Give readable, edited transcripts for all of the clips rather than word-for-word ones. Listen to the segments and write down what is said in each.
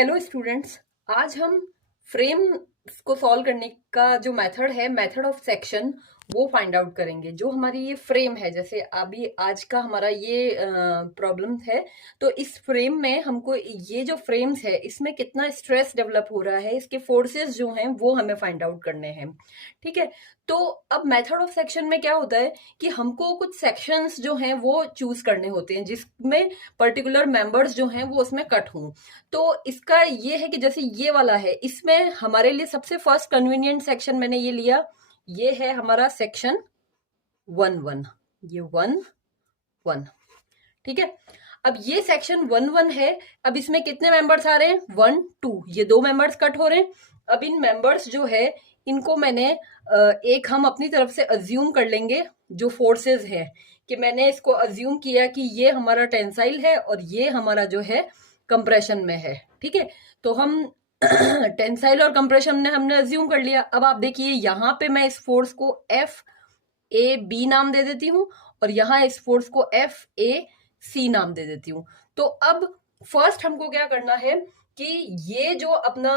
Hello students. आज हम frame को सॉल्व करने का जो मेथड है, मेथड ऑफ सेक्शन, वो फाइंड आउट करेंगे। जो हमारी ये फ्रेम है, जैसे अभी आज का हमारा ये प्रॉब्लम है, तो इस फ्रेम में हमको ये जो फ्रेम्स है इसमें कितना स्ट्रेस डेवलप हो रहा है, इसके फोर्सेस जो हैं वो हमें फाइंड आउट करने हैं। ठीक है। तो अब मेथड ऑफ सेक्शन में क्या होता है कि हमको कुछ सेक्शंस जो हैं वो चूज करने होते हैं जिसमें पर्टिकुलर मेंबर्स जो हैं वो उसमें कट हों। तो इसका ये है कि जैसे ये वाला है, इसमें हमारे लिए सबसे फर्स्ट कन्वीनियंट सेक्शन मैंने ये लिया, ये है हमारा सेक्शन 1 1। ये 1 1। ठीक है। अब ये सेक्शन 1 1 है। अब इसमें कितने मेंबर्स आ रहे हैं? 1 2। ये दो मेंबर्स कट हो रहे हैं। अब इन मेंबर्स जो है इनको मैंने एक हम अपनी तरफ से अज्यूम कर लेंगे जो फोर्सेस है, कि मैंने इसको अज्यूम किया कि ये हमारा टेंसाइल है और ये हमारा जो है कंप्रेशन में है। ठीक है। तो हम टेंसाइल और कंप्रेशन ने हमने अज्यूम कर लिया। अब आप देखिए यहाँ पे मैं इस फोर्स को एफ ए बी नाम दे देती हूँ और यहाँ इस फोर्स को एफ ए सी नाम दे देती हूँ। तो अब फर्स्ट हमको क्या करना है कि ये जो अपना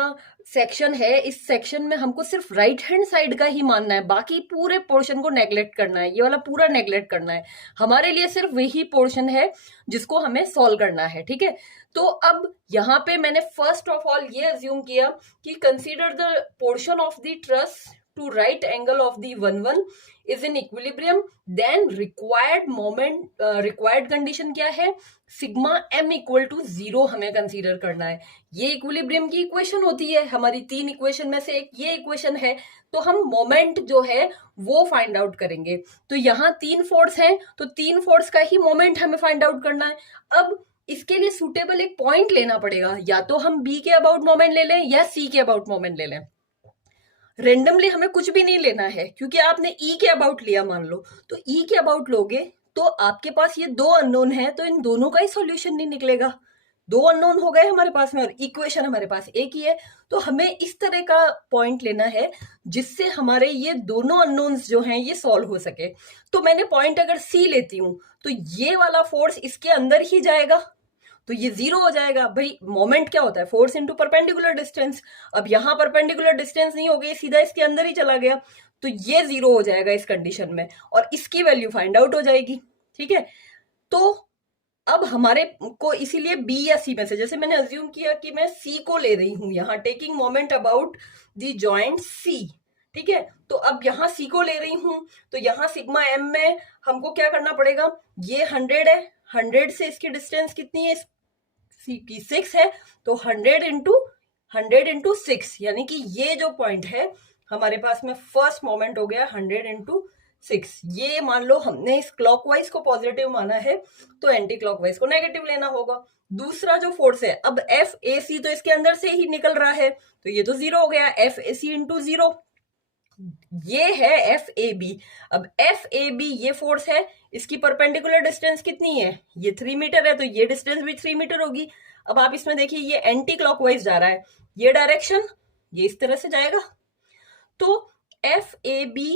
सेक्शन है, इस सेक्शन में हमको सिर्फ राइट हैंड साइड का ही मानना है, बाकी पूरे पोर्शन को नेग्लेक्ट करना है। ये वाला पूरा नेग्लेक्ट करना है। हमारे लिए सिर्फ वही पोर्शन है जिसको हमें सॉल्व करना है। ठीक है। तो अब यहाँ पे मैंने फर्स्ट ऑफ ऑल ये अज्यूम किया कि consider the portion of the truss to right angle of the 1 1 is in equilibrium, then required moment required condition क्या है? सिग्मा m इक्वल टू 0 हमें कंसीडर करना है। ये इक्विलिब्रियम की इक्वेशन होती है, हमारी 3 इक्वेशन में से एक ये इक्वेशन है। तो हम मोमेंट जो है वो फाइंड आउट करेंगे। तो यहाँ 3 फोर्स हैं, तो 3 फोर्स का ही मोमेंट हमें फाइंड आउट करना है। अब इसके लिए सुटेबल एक पॉइंट लेना पड़ेगा, या तो हम बी के अबाउट मोमेंट ले लें या सी के अबाउट मोमेंट ले लें। रेंडमली हमें कुछ भी नहीं लेना है, क्योंकि आपने ई के अबाउट लिया मान लो, तो ई के अबाउट लोगे तो आपके पास ये दो अननोन है, तो इन दोनों का ही सॉल्यूशन नहीं निकलेगा। दो अननोन हो गए हमारे पास में और इक्वेशन हमारे पास एक ही है। तो हमें इस तरह का पॉइंट लेना है जिससे हमारे ये दोनों अननोन्स जो हैं ये सॉल्व हो सके। तो मैंने पॉइंट अगर सी लेती हूं तो ये वाला फोर्स इसके अंदर ही जाएगा, तो ये 0 हो जाएगा। भाई मोमेंट क्या होता है? Force into perpendicular distance. अब यहाँ परपेंडिकुलर डिस्टेंस नहीं हो गई, सीधा इसके अंदर ही चला गया, तो ये 0 हो जाएगा इस कंडीशन में और इसकी वैल्यू फाइंड आउट हो जाएगी। ठीक है। तो अब हमारे को इसीलिए बी या सी में से, जैसे मैंने अज्यूम किया कि मैं सी को ले रही हूं यहाँ, taking moment about the joint C. ठीक है। तो अब यहाँ सी को ले रही हूं, तो यहाँ सिग्मा एम में हमको क्या करना पड़ेगा? ये 100 है, 100 से इसकी डिस्टेंस कितनी है? की 6 है, तो 100 इंटू 6, यानी कि ये जो पॉइंट है हमारे पास में फर्स्ट मोमेंट हो गया 100 इंटू 6। ये मान लो हमने इस क्लॉकवाइज को पॉजिटिव माना है, तो एंटी क्लॉकवाइज को नेगेटिव लेना होगा। दूसरा जो फोर्स है, अब एफ ए सी तो इसके अंदर से ही निकल रहा है, तो ये तो 0 हो गया, एफ ए सी इंटू 0। ये है एफ ए बी। अब एफ ए बी ये फोर्स है, इसकी परपेंडिकुलर डिस्टेंस कितनी है? ये 3 मीटर है, तो ये डिस्टेंस भी 3 मीटर होगी। अब आप इसमें देखिए ये एंटी क्लॉकवाइज जा रहा है, ये डायरेक्शन ये इस तरह से जाएगा, तो एफ ए बी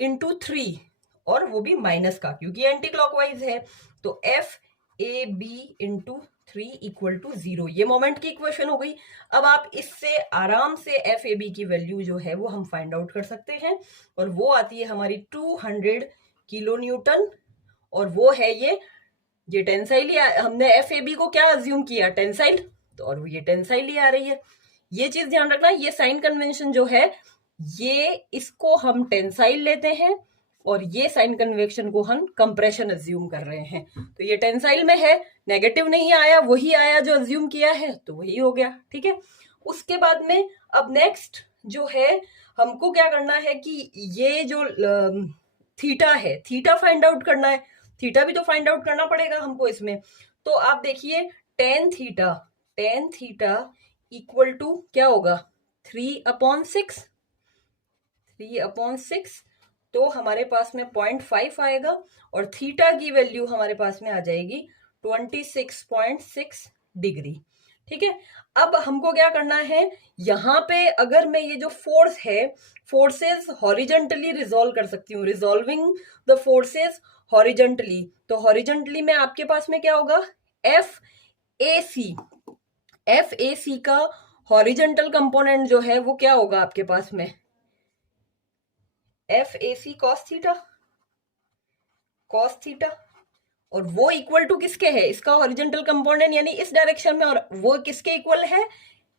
इंटू 3, और वो भी माइनस का क्योंकि एंटी क्लॉकवाइज है, तो F A B into 3 equal to 0। ये मोमेंट की इक्वेशन हो गई। अब आप इससे आराम से एफ ए बी की वैल्यू जो है वो हम फाइंड आउट कर सकते हैं, और वो आती है हमारी 200 किलो न्यूटन, और वो है ये टेंसाइल ही। हमने एफ ए बी को क्या अज्यूम किया? टेंसाइल, तो और ये टेंसाइल ही आ रही है। ये चीज ध्यान रखना, ये साइन कन्वेंशन जो है ये इसको हम टेंसाइल लेते हैं और ये साइन कन्वेक्शन को हम कंप्रेशन अज्यूम कर रहे हैं। तो ये टेंसाइल में है, नेगेटिव नहीं आया, वही आया जो अज्यूम किया है, तो वही हो गया। ठीक है। उसके बाद में अब नेक्स्ट जो है हमको क्या करना है कि ये जो थीटा है, थीटा फाइंड आउट करना है। थीटा भी तो फाइंड आउट करना पड़ेगा हमको इसमें। तो आप देखिए टेन थीटा इक्वल टू क्या होगा? 3/6। 3/6, तो हमारे पास में 0.5 आएगा, और थीटा की वैल्यू हमारे पास में आ जाएगी 26.6 डिग्री। ठीक है। अब हमको क्या करना है, यहां पे अगर मैं ये जो फोर्स है, फोर्सेस हॉरिजेंटली रिजॉल्व कर सकती हूँ, रिजॉल्विंग द फोर्सेस हॉरिजेंटली। तो हॉरिजेंटली में आपके पास में क्या होगा? F A C. F A सी का हॉरिजेंटल कंपोनेंट जो है वो क्या होगा आपके पास में, F A C cos theta, cos theta, और वो इक्वल टू किसके है, इसका हॉरिजेंटल कंपोनेंट यानी इस डायरेक्शन में, और वो किसके इक्वल है,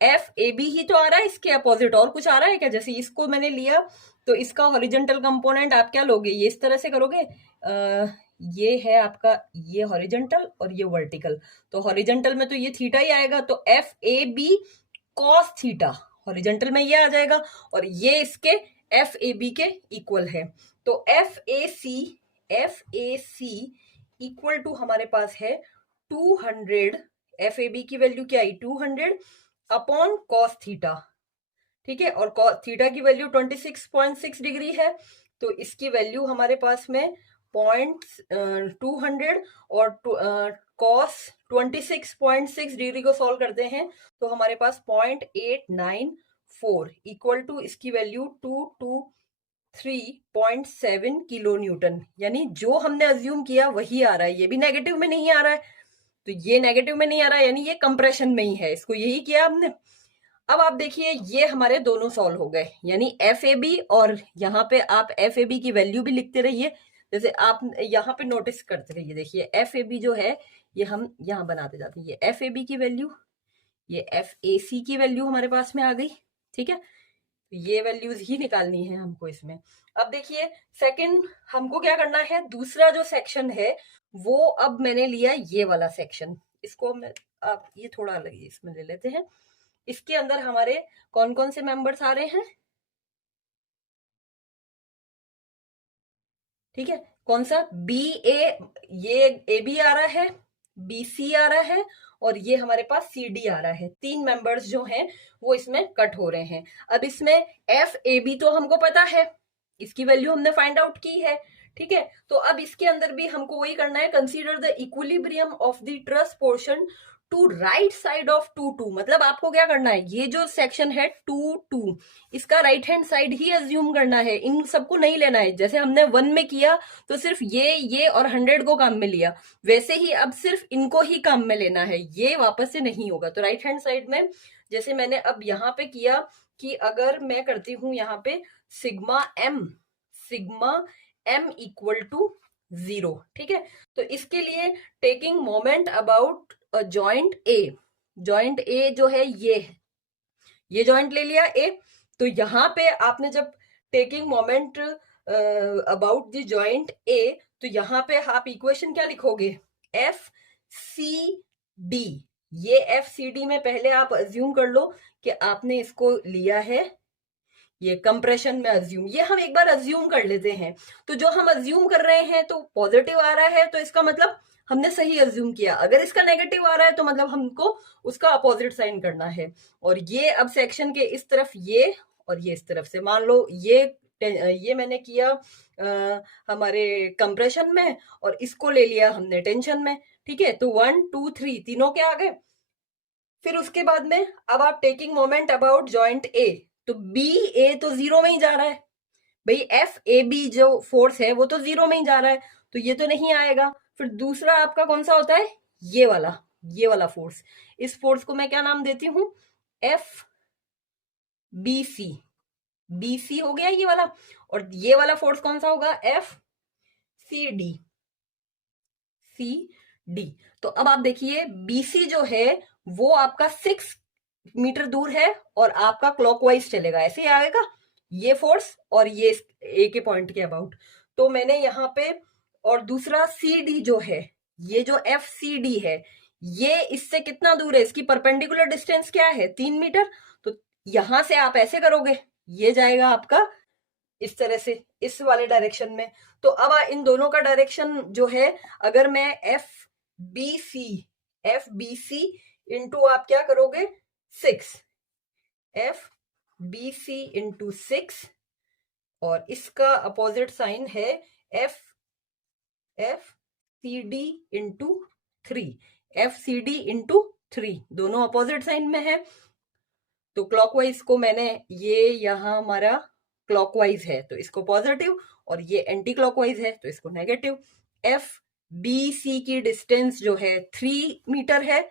एफ ए बी ही तो आ रहा है, इसके अपोजिट और कुछ आ रहा है क्या? जैसे इसको मैंने लिया तो इसका हॉरिजेंटल कंपोनेंट आप क्या लोगे, ये इस तरह से करोगे, ये है आपका ये हॉरिजेंटल और ये वर्टिकल, तो हॉरिजेंटल में तो ये थीटा ही आएगा, तो F A B cos theta horizontal में ये आ जाएगा, और ये इसके एफ ए बी के इक्वल है। तो F A C equal to हमारे पास है 200, एफ ए बी की वैल्यू क्या आई 200 अपॉन कॉस थीटा, ठीक है, और कॉस थीटा की वैल्यू 26.6 डिग्री है, तो इसकी वैल्यू हमारे पास में 200 और कॉस 26.6 डिग्री को सॉल्व करते हैं तो हमारे पास 0.894 इक्वल टू इसकी वैल्यू 223.7 किलो न्यूटन, यानी जो हमने अज्यूम किया वही आ रहा है, ये भी नेगेटिव में नहीं आ रहा है, तो ये नेगेटिव में नहीं आ रहा है यानी ये कंप्रेशन में ही है, इसको यही किया हमने। अब आप देखिए ये हमारे दोनों सॉल्व हो गए, यानी एफ ए बी, और यहाँ पे आप एफ ए बी की वैल्यू भी लिखते रहिए, जैसे आप यहाँ पे नोटिस करते रहिए, देखिए एफ ए बी जो है ये हम यहाँ बनाते जाते हैं, ये एफ ए बी की वैल्यू, ये एफ ए सी की वैल्यू हमारे पास में आ गई, ठीक है, ये वैल्यूज ही निकालनी है हमको इसमें। अब देखिए सेकंड हमको क्या करना है, दूसरा जो सेक्शन है वो अब मैंने लिया ये वाला सेक्शन, इसको मैं आप ये थोड़ा अलग इसमें ले लेते हैं, इसके अंदर हमारे कौन कौन से मेंबर्स आ रहे हैं, ठीक है, कौन सा बी ए, ये ए बी आ रहा है, बी सी आ रहा है, और ये हमारे पास सी डी आ रहा है, तीन मेंबर्स जो हैं वो इसमें कट हो रहे हैं। अब इसमें एफ ए बी तो हमको पता है, इसकी वैल्यू हमने फाइंड आउट की है, ठीक है, तो अब इसके अंदर भी हमको वही करना है, consider the equilibrium of the truss portion to right side of 2 2, मतलब आपको क्या करना है, ये जो सेक्शन है 2 2 इसका राइट हैंड साइड ही अज्यूम करना है, इन सबको नहीं लेना है, जैसे हमने 1 में किया तो सिर्फ ये और 100 को काम में लिया, वैसे ही अब सिर्फ इनको ही काम में लेना है, ये वापस से नहीं होगा। तो राइट हैंड साइड में जैसे मैंने अब यहाँ पे किया कि अगर मैं करती हूं यहाँ पे सिग्मा एम इक्वल टू 0, ठीक है, तो इसके लिए टेकिंग मोमेंट अबाउट जॉइंट ए जो है ये जॉइंट ले लिया ए, तो यहां पे आपने जब taking moment about the joint A, तो यहां पे आप इक्वेशन क्या लिखोगे, एफ सी डी, ये एफ सी डी में पहले आप अज्यूम कर लो कि आपने इसको लिया है, ये कंप्रेशन में अज्यूम, ये हम एक बार अज्यूम कर लेते हैं, तो जो हम अज्यूम कर रहे हैं तो पॉजिटिव आ रहा है तो इसका मतलब हमने सही अज्यूम किया, अगर इसका नेगेटिव आ रहा है तो मतलब हमको उसका अपोजिट साइन करना है। और ये अब सेक्शन के इस तरफ ये और ये इस तरफ से, मान लो ये मैंने किया हमारे कंप्रेशन में और इसको ले लिया हमने टेंशन में, ठीक है, तो 1 2 3 तीनों के आ गए। फिर उसके बाद में अब आप taking moment about joint A, तो बी ए तो 0 में ही जा रहा है भाई, एफ ए बी जो फोर्स है वो तो 0 में ही जा रहा है, तो ये तो नहीं आएगा। फिर दूसरा आपका कौन सा होता है, ये वाला फोर्स, इस फोर्स को मैं क्या नाम देती हूं, एफ बी सी हो गया ये वाला, और ये वाला फोर्स कौन सा होगा, एफ सी डी। तो अब आप देखिए बीसी जो है वो आपका 6 मीटर दूर है और आपका क्लॉकवाइज चलेगा, ऐसे ही आएगा ये फोर्स और ये ए के पॉइंट के अबाउट, तो मैंने यहाँ पे, और दूसरा सी डी जो है, ये जो एफ सी डी है ये इससे कितना दूर है, इसकी परपेंडिकुलर डिस्टेंस क्या है 3 मीटर, तो यहां से आप ऐसे करोगे ये जाएगा आपका इस तरह से इस वाले डायरेक्शन में, तो अब इन दोनों का डायरेक्शन जो है, अगर मैं एफ बी सी इंटू आप क्या करोगे 6, एफ बी सी इंटू 6, और इसका अपोजिट साइन है F C D into 3, F C D into 3, दोनों अपोजिट साइन में है, तो क्लॉकवाइज को मैंने ये यहां हमारा क्लॉकवाइज है तो इसको पॉजिटिव, और ये एंटी क्लॉकवाइज है तो इसको नेगेटिव। एफ बी सी की डिस्टेंस जो है 3 मीटर है,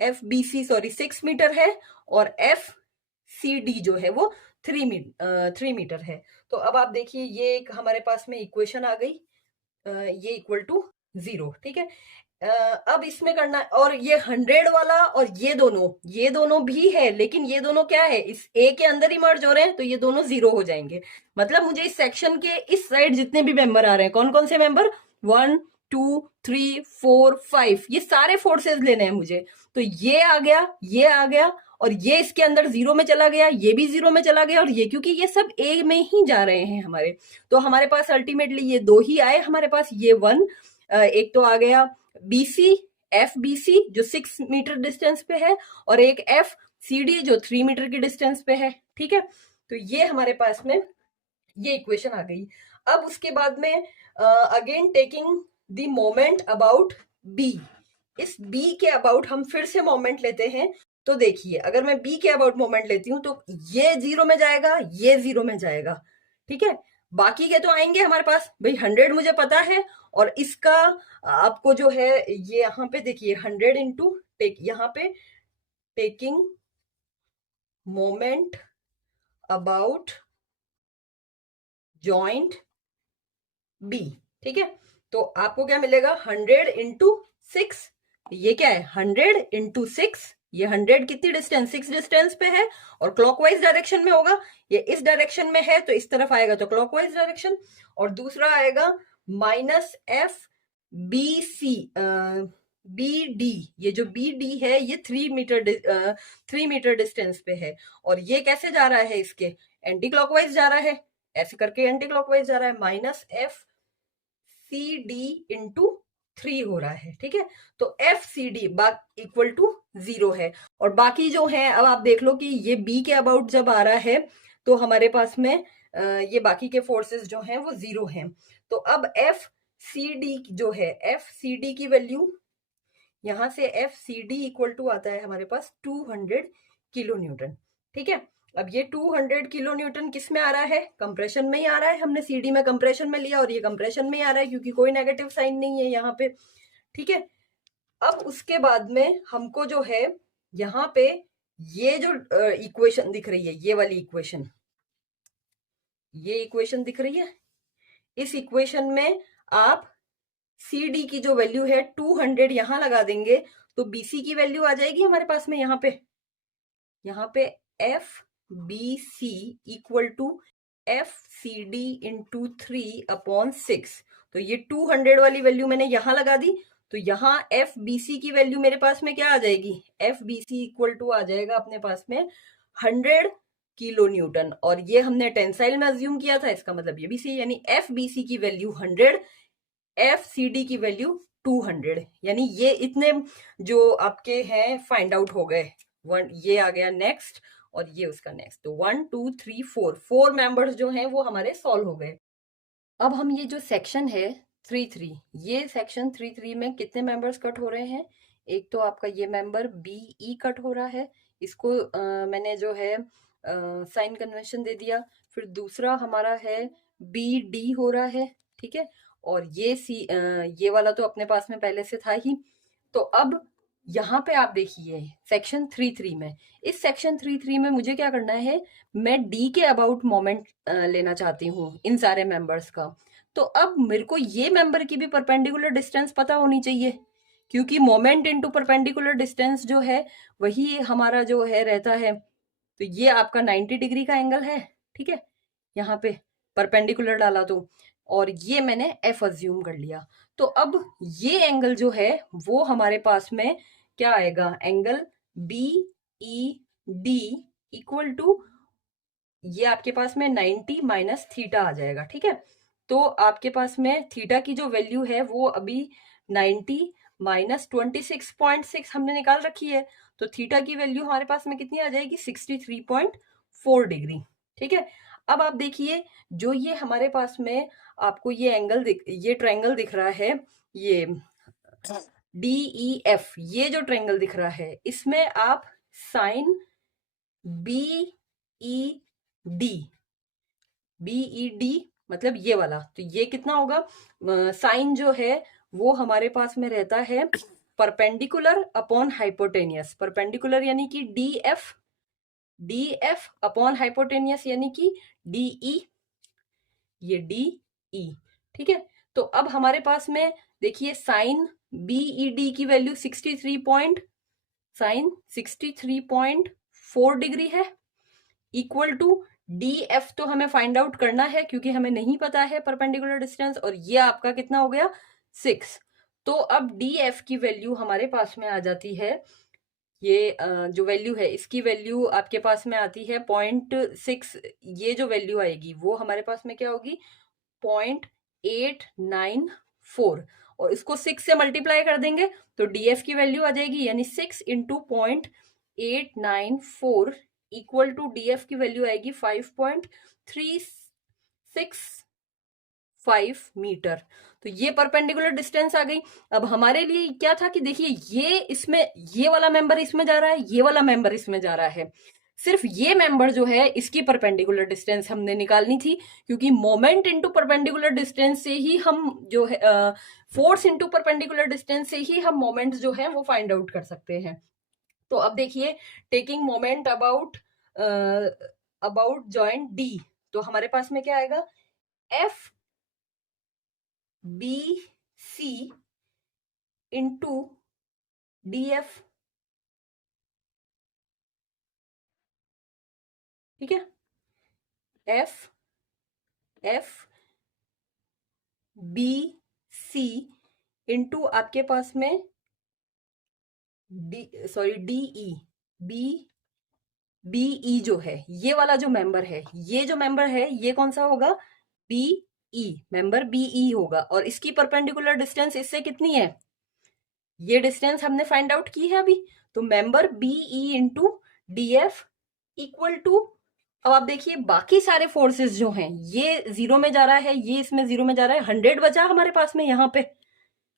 F B C sorry 6 metre है और एफ सी डी जो है वो 3 मीटर है। तो अब आप देखिए ये एक हमारे पास में इक्वेशन आ गई, ये इक्वल टू 0, ठीक है। अब इसमें करना, और ये 100 वाला और ये दोनों भी है, लेकिन ये दोनों क्या है, इस ए के अंदर ही मर्ज हो रहे हैं, तो ये दोनों 0 हो जाएंगे। मतलब मुझे इस सेक्शन के इस साइड जितने भी मेंबर आ रहे हैं, कौन कौन से मेंबर, 1 2 3 4 5, ये सारे फोर्सेस लेने हैं मुझे। तो ये आ गया, ये आ गया, और ये इसके अंदर 0 में चला गया, ये भी 0 में चला गया, और ये क्योंकि ये सब ए में ही जा रहे हैं हमारे, तो हमारे पास अल्टीमेटली ये 2 ही आए हमारे पास। ये 1 एक तो आ गया बीसी, एफ बीसी जो 6 मीटर डिस्टेंस पे है, और एक एफ सी डी जो 3 मीटर की डिस्टेंस पे है, ठीक है। तो ये हमारे पास में ये इक्वेशन आ गई। अब उसके बाद में again taking the moment about B, इस बी के अबाउट हम फिर से मोमेंट लेते हैं। तो देखिए अगर मैं बी के अबाउट मोमेंट लेती हूं तो ये 0 में जाएगा, ये 0 में जाएगा, ठीक है। बाकी के तो आएंगे हमारे पास, भाई 100 मुझे पता है, और इसका आपको जो है ये यहाँ पे देखिए 100 इंटू टेक, यहाँ पे taking moment about joint B, ठीक है। तो आपको क्या मिलेगा, 100 इंटू 6, ये क्या है 100 इंटू 6, ये 100 कितनी डिस्टेंस, 6 डिस्टेंस पे है, और क्लॉकवाइज डायरेक्शन में होगा, ये इस डायरेक्शन में है तो इस तरफ आएगा तो क्लॉकवाइज डायरेक्शन, और दूसरा आएगा minus F B C B D, ये जो बी डी है ये 3 मीटर डिस्टेंस पे है, और ये कैसे जा रहा है, इसके एंटी क्लॉकवाइज जा रहा है, ऐसे करके एंटी क्लॉकवाइज जा रहा है, minus F C D into 3 हो रहा है, ठीक है। तो F C D equal to 0 है, और बाकी जो है अब आप देख लो कि ये बी के अबाउट जब आ रहा है तो हमारे पास में ये बाकी के फोर्सेस जो हैं वो 0 हैं। तो अब एफ सी डी जो है, एफ सी डी की वैल्यू यहां से F C D equal to आता है हमारे पास 200 किलो न्यूटन, ठीक है। अब ये 200 किलो न्यूटन किस में आ रहा है, कंप्रेशन में ही आ रहा है, हमने सीडी में कंप्रेशन में लिया और ये कंप्रेशन में ही आ रहा है क्योंकि कोई नेगेटिव साइन नहीं है यहाँ पे, ठीक है। अब उसके बाद में हमको जो है यहाँ पे ये जो इक्वेशन दिख रही है, ये वाली इक्वेशन, ये इक्वेशन दिख रही है, इस इक्वेशन में आप सी डी की जो वैल्यू है 200 यहां लगा देंगे तो बीसी की वैल्यू आ जाएगी हमारे पास में यहाँ पे F B C equal to F C D into 3/6। तो ये 200 वाली वैल्यू मैंने यहां लगा दी, तो यहाँ एफ बी सी की वैल्यू मेरे पास में क्या आ जाएगी, F B C equal to आ जाएगा अपने पास में 100 किलो न्यूटन, और ये हमने टेंसाइल में अज्यूम किया था, इसका मतलब ये भी सही, यानी एफ बी सी की वैल्यू 100, एफ सी डी की वैल्यू 200, यानी ये इतने जो आपके हैं फाइंड आउट हो गए। वन ये आ गया नेक्स्ट, और ये उसका नेक्स्ट, तो 1 2 3 4 मेंबर्स जो हैं वो हमारे सॉल्व हो गए। अब हम ये जो सेक्शन है 3 3, ये सेक्शन 3 3 में कितने मेंबर्स कट हो रहे हैं, एक तो आपका ये मेंबर बी ई कट हो रहा है, इसको मैंने जो है साइन कन्वेंशन दे दिया, फिर दूसरा हमारा है बी डी हो रहा है, ठीक है, और ये ये वाला तो अपने पास में पहले से था ही। तो अब यहाँ पे आप देखिए सेक्शन 3 3 में, इस सेक्शन 3 3 में मुझे क्या करना है, मैं डी के अबाउट मोमेंट लेना चाहती हूँ इन सारे मेंबर्स का। तो अब मेरे को ये मेंबर की भी परपेंडिकुलर डिस्टेंस पता होनी चाहिए, क्योंकि मोमेंट इनटू परपेंडिकुलर डिस्टेंस जो है वही हमारा जो है रहता है। तो ये आपका 90 डिग्री का एंगल है, ठीक है, यहाँ पे परपेंडिकुलर डाला तो, और ये मैंने एफ अज्यूम कर लिया। तो अब ये एंगल जो है वो हमारे पास में क्या आएगा, angle B E D equal to, ये आपके पास में 90 माइनस थीटा आ जाएगा, ठीक है। तो आपके पास में थीटा की जो वैल्यू है वो अभी 90 माइनस 26.6 हमने निकाल रखी है, तो थीटा की वैल्यू हमारे पास में कितनी आ जाएगी, 63.4 डिग्री, ठीक है। अब आप देखिए जो ये हमारे पास में आपको ये एंगल ये ट्रायंगल दिख रहा है, ये डी ई एफ, ये जो ट्रायंगल दिख रहा है इसमें आप sine B E D, B E D मतलब ये वाला, तो ये कितना होगा, साइन जो है वो हमारे पास में रहता है परपेंडिकुलर अपॉन हाइपोटेनियस, परपेंडिकुलर यानी कि डीएफ, डीएफ अपॉन हाइपोटेनियस यानी कि डीई, ये डीई, ठीक है। तो अब हमारे पास में देखिए साइन बीईडी की वैल्यू 63.4 डिग्री है, इक्वल टू डी एफ तो हमें फाइंड आउट करना है क्योंकि हमें नहीं पता है परपेंडिकुलर डिस्टेंस, और ये आपका कितना हो गया 6। तो अब डी एफ की वैल्यू हमारे पास में आ जाती है, ये जो वैल्यू है इसकी वैल्यू आपके पास में आती है 0.6, ये जो वैल्यू आएगी वो हमारे पास में क्या होगी 0.894, और इसको 6 से मल्टीप्लाई कर देंगे तो डीएफ की वैल्यू आ जाएगी, यानी 6 इंटू 0.894 इक्वल टू डीएफ की वैल्यू आएगी 5.365 मीटर। तो ये परपेंडिकुलर डिस्टेंस आ गई। अब हमारे लिए क्या था कि देखिए ये इसमें, ये वाला मेंबर इसमें जा रहा है, ये वाला मेंबर इसमें जा रहा है, सिर्फ ये मेंबर जो है इसकी परपेंडिकुलर डिस्टेंस हमने निकालनी थी, क्योंकि मोमेंट इनटू परपेंडिकुलर डिस्टेंस से ही हम जो है फोर्स इनटू परपेंडिकुलर डिस्टेंस से ही हम मोमेंट जो है वो फाइंड आउट कर सकते हैं। तो अब देखिए taking moment about joint D, तो हमारे पास में क्या आएगा F B C into D F, ठीक है, एफ बी सी इंटू आपके पास में डीई, बीई जो है ये वाला जो मेंबर है, ये जो मेंबर है ये कौन सा होगा बीई, मेंबर बीई होगा, और इसकी परपेंडिकुलर डिस्टेंस इससे कितनी है, ये डिस्टेंस हमने फाइंड आउट की है अभी, तो member B E into D F equal to, अब आप देखिए बाकी सारे फोर्सेस जो हैं ये 0 में जा रहा है, ये इसमें 0 में जा रहा है, 100 बचा हमारे पास में यहाँ पे,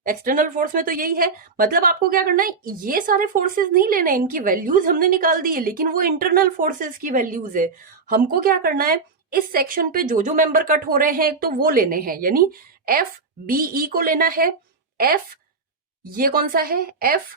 एक्सटर्नल फोर्स में तो यही है। मतलब आपको क्या करना है, ये सारे फोर्सेस नहीं लेना है, इनकी वैल्यूज हमने निकाल दी है, लेकिन वो इंटरनल फोर्सेस की वैल्यूज है। हमको क्या करना है, इस सेक्शन पे जो जो मेंबर कट हो रहे हैं तो वो लेने हैं, यानी एफ बीई को लेना है, एफ ये कौन सा है एफ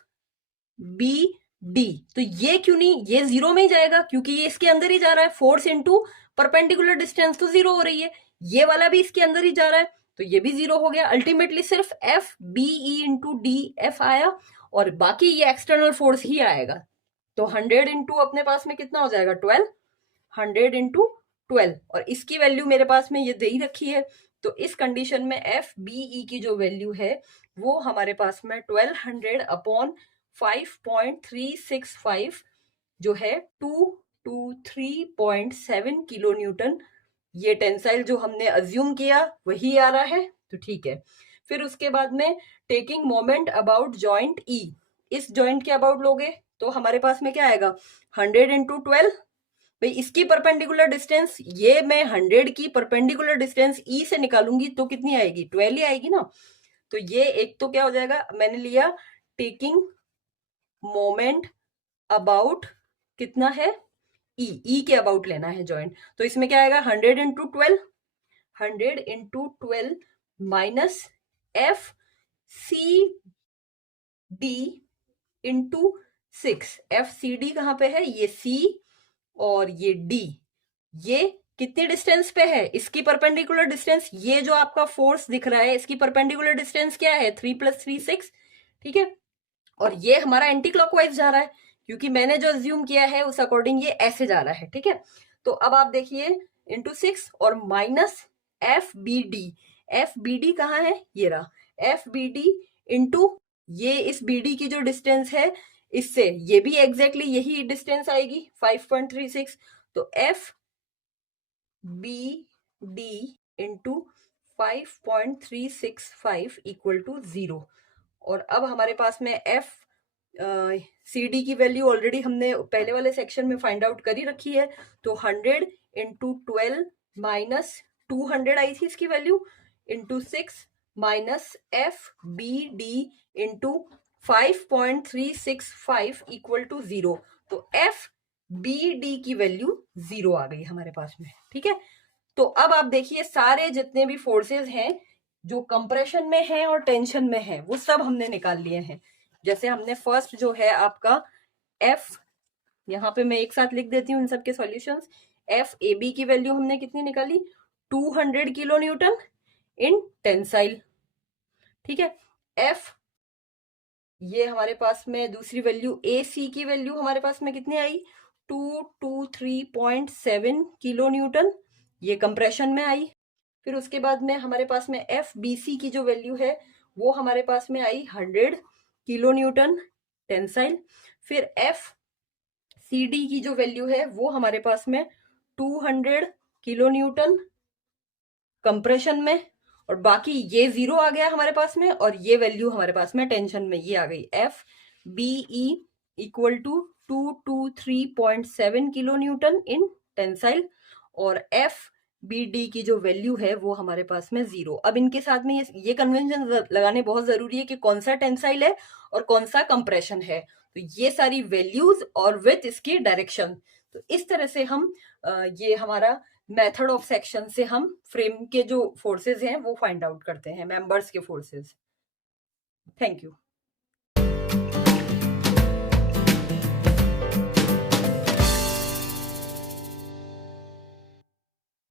बी डी, तो ये क्यों नहीं, ये 0 में ही जाएगा क्योंकि ये इसके अंदर ही जा रहा है, फोर्स इंटू परपेंडिकुलर डिस्टेंस तो 0 हो रही है, ये वाला भी इसके अंदर ही जा रहा है तो ये भी 0 हो गया। अल्टीमेटली सिर्फ F B E into D F आया, और बाकी ये एक्सटर्नल फोर्स ही आएगा। तो 100 इंटू अपने पास में कितना हो जाएगा 12, 100 इंटू 12, और इसकी वैल्यू मेरे पास में ये दे ही रखी है। तो इस कंडीशन में एफ बीई की जो वैल्यू है वो हमारे पास में 1200 अपॉन 5.365 जो है 223.7 किलो न्यूटन, ये टेंसाइल जो हमने अज्यूम किया वही आ रहा है, तो ठीक है। फिर उसके बाद में टेकिंग मोमेंट अबाउट जॉइंट ई, इस जॉइंट के अबाउट लोगे तो हमारे पास में क्या आएगा 100 इंटू 12, भाई इसकी परपेंडिकुलर डिस्टेंस, ये मैं 100 की परपेंडिकुलर डिस्टेंस ई से निकालूंगी तो कितनी आएगी 12 ही आएगी ना। तो ये एक तो क्या हो जाएगा, मैंने लिया टेकिंग मोमेंट अबाउट कितना है ई के अबाउट लेना है जॉइंट, तो इसमें क्या आएगा 100 into 12, 100 into 12 minus F C D into 6, F C D कहां पे है, ये सी और ये डी, ये कितनी डिस्टेंस पे है, इसकी परपेंडिकुलर डिस्टेंस, ये जो आपका फोर्स दिख रहा है इसकी परपेंडिकुलर डिस्टेंस क्या है 3 + 3 6, ठीक है। और ये हमारा एंटी क्लॉकवाइज जा रहा है क्योंकि मैंने जो अज्यूम किया है उस अकॉर्डिंग ये ऐसे जा रहा है, ठीक है। तो अब आप देखिए इंटू 6 और minus F B D, F B D कहाँ है, ये रहा, एफ बी डी इंटू ये इस बी डी की जो डिस्टेंस है इससे ये भी एग्जैक्टली यही डिस्टेंस आएगी 5.36, तो F B D into 5.365 equal to 0। और अब हमारे पास में एफ सी डी की वैल्यू ऑलरेडी हमने पहले वाले सेक्शन में फाइंड आउट कर ही रखी है, तो 100 इंटू 12 माइनस 200 आई थी इसकी value, into 6 minus F B D into 5.365 equal to 0, तो एफ बी डी की वैल्यू 0 आ गई हमारे पास में, ठीक है। तो अब आप देखिए सारे जितने भी फोर्सेस हैं जो कंप्रेशन में हैं और टेंशन में हैं वो सब हमने निकाल लिए हैं। जैसे हमने फर्स्ट जो है आपका एफ, यहाँ पे मैं एक साथ लिख देती हूँ इन सबके सॉल्यूशंस। एफ ए बी की वैल्यू हमने कितनी निकाली, 200 किलो न्यूटन इन टेंसाइल। ठीक है, एफ ये हमारे पास में दूसरी वैल्यू, ए सी की वैल्यू हमारे पास में कितनी आई, 223.7 किलो न्यूटन, ये कंप्रेशन में आई। फिर उसके बाद में हमारे पास में एफ बी सी की जो वैल्यू है वो हमारे पास में आई 100 किलो न्यूटन टेंसाइल। फिर एफ सी डी की जो वैल्यू है वो हमारे पास में 200 किलो न्यूटन कंप्रेशन में, और बाकी ये जीरो आ गया हमारे पास में, और ये वैल्यू हमारे पास में टेंशन में ये आ गई, F B E equal to 223.7 kilo newton in tensile, और एफ बी डी की जो वैल्यू है वो हमारे पास में जीरो। अब इनके साथ में ये कन्वेंशन लगाने बहुत जरूरी है कि कौन सा टेंसाइल है और कौन सा कंप्रेशन है, तो ये सारी वैल्यूज और विथ इसकी डायरेक्शन। तो इस तरह से हम ये हमारा मेथड ऑफ सेक्शन से हम फ्रेम के जो फोर्सेस हैं वो फाइंड आउट करते हैं, मेंबर्स के फोर्सेस। Thank you.